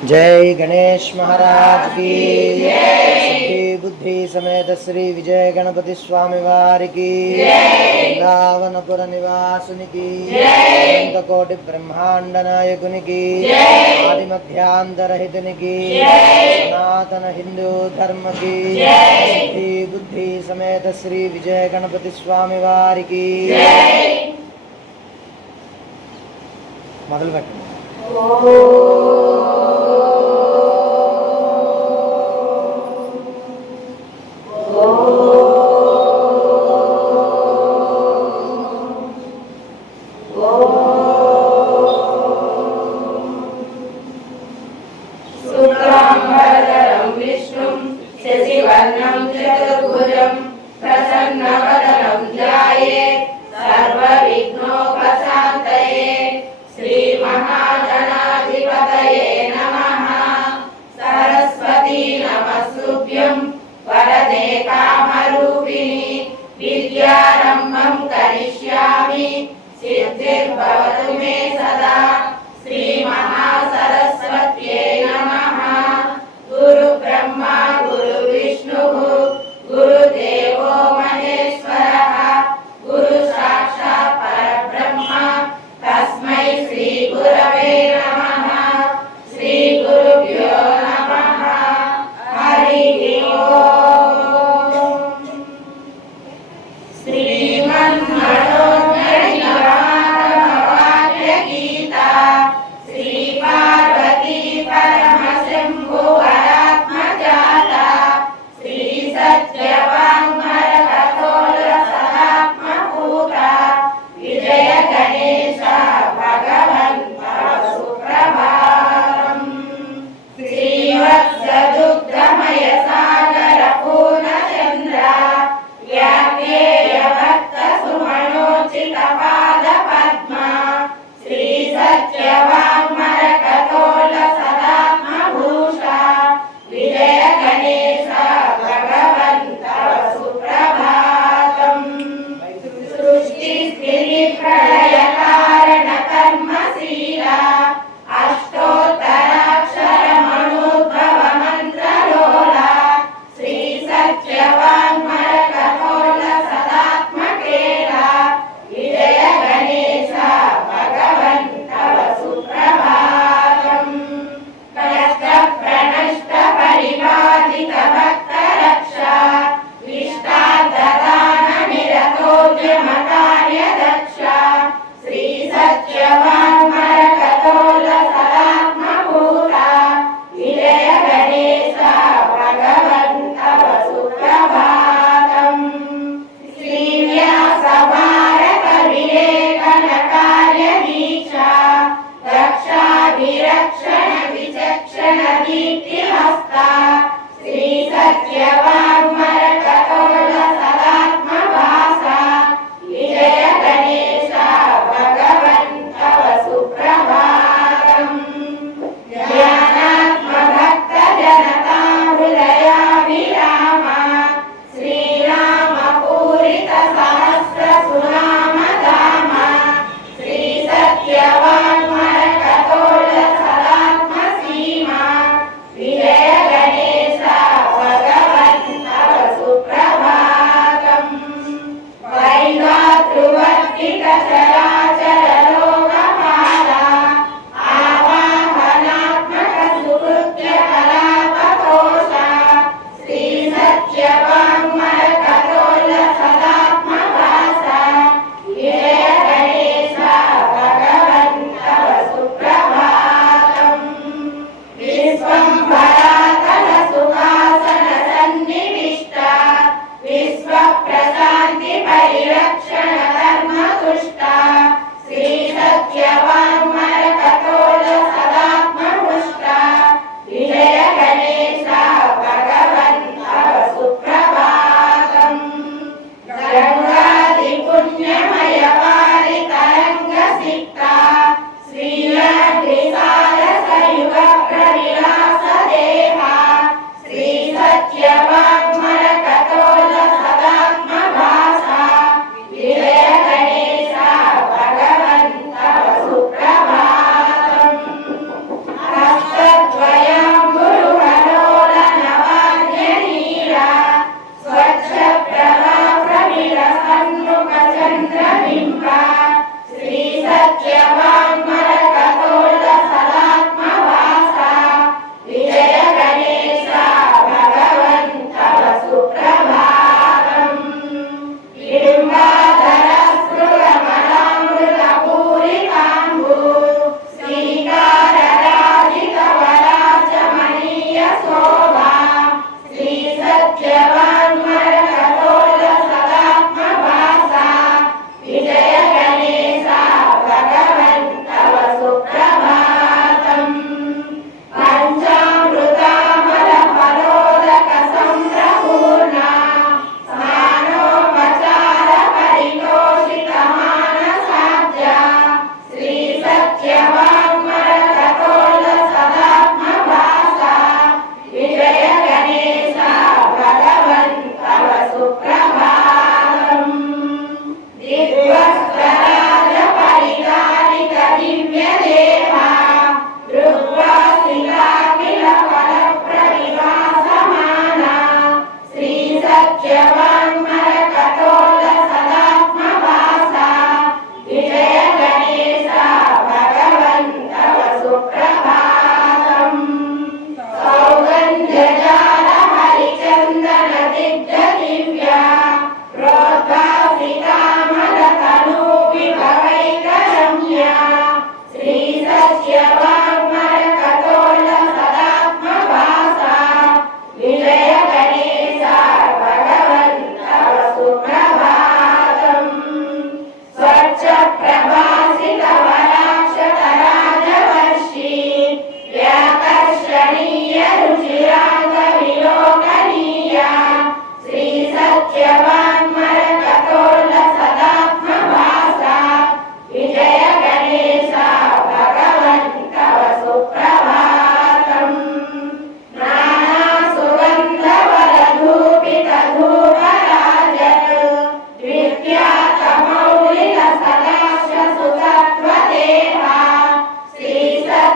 जय गणेश महाराज की सिद्धि बुद्धि समेत श्री विजय गणपति स्वामी वार की वृंदावनपुर निवासुनि की अनंत कोटि ब्रह्मांड नायकुनि की आदि मध्यांतरहितुनि की सनातन हिंदू धर्म की सिद्धि बुद्धि समेत श्री विजय गणपति स्वामी वार की మొదలు పెట్టండి Oh.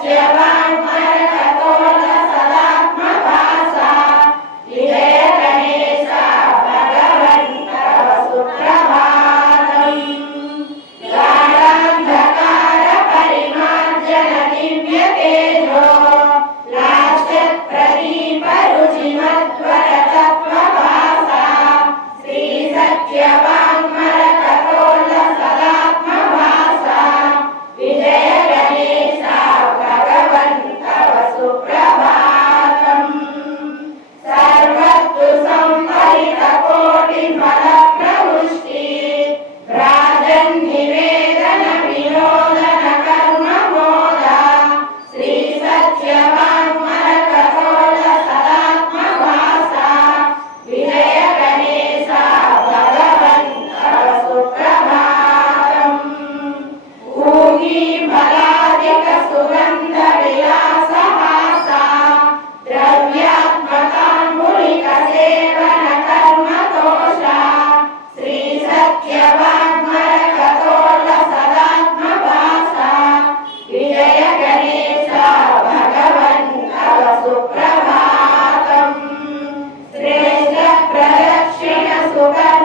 tierra muere. tocar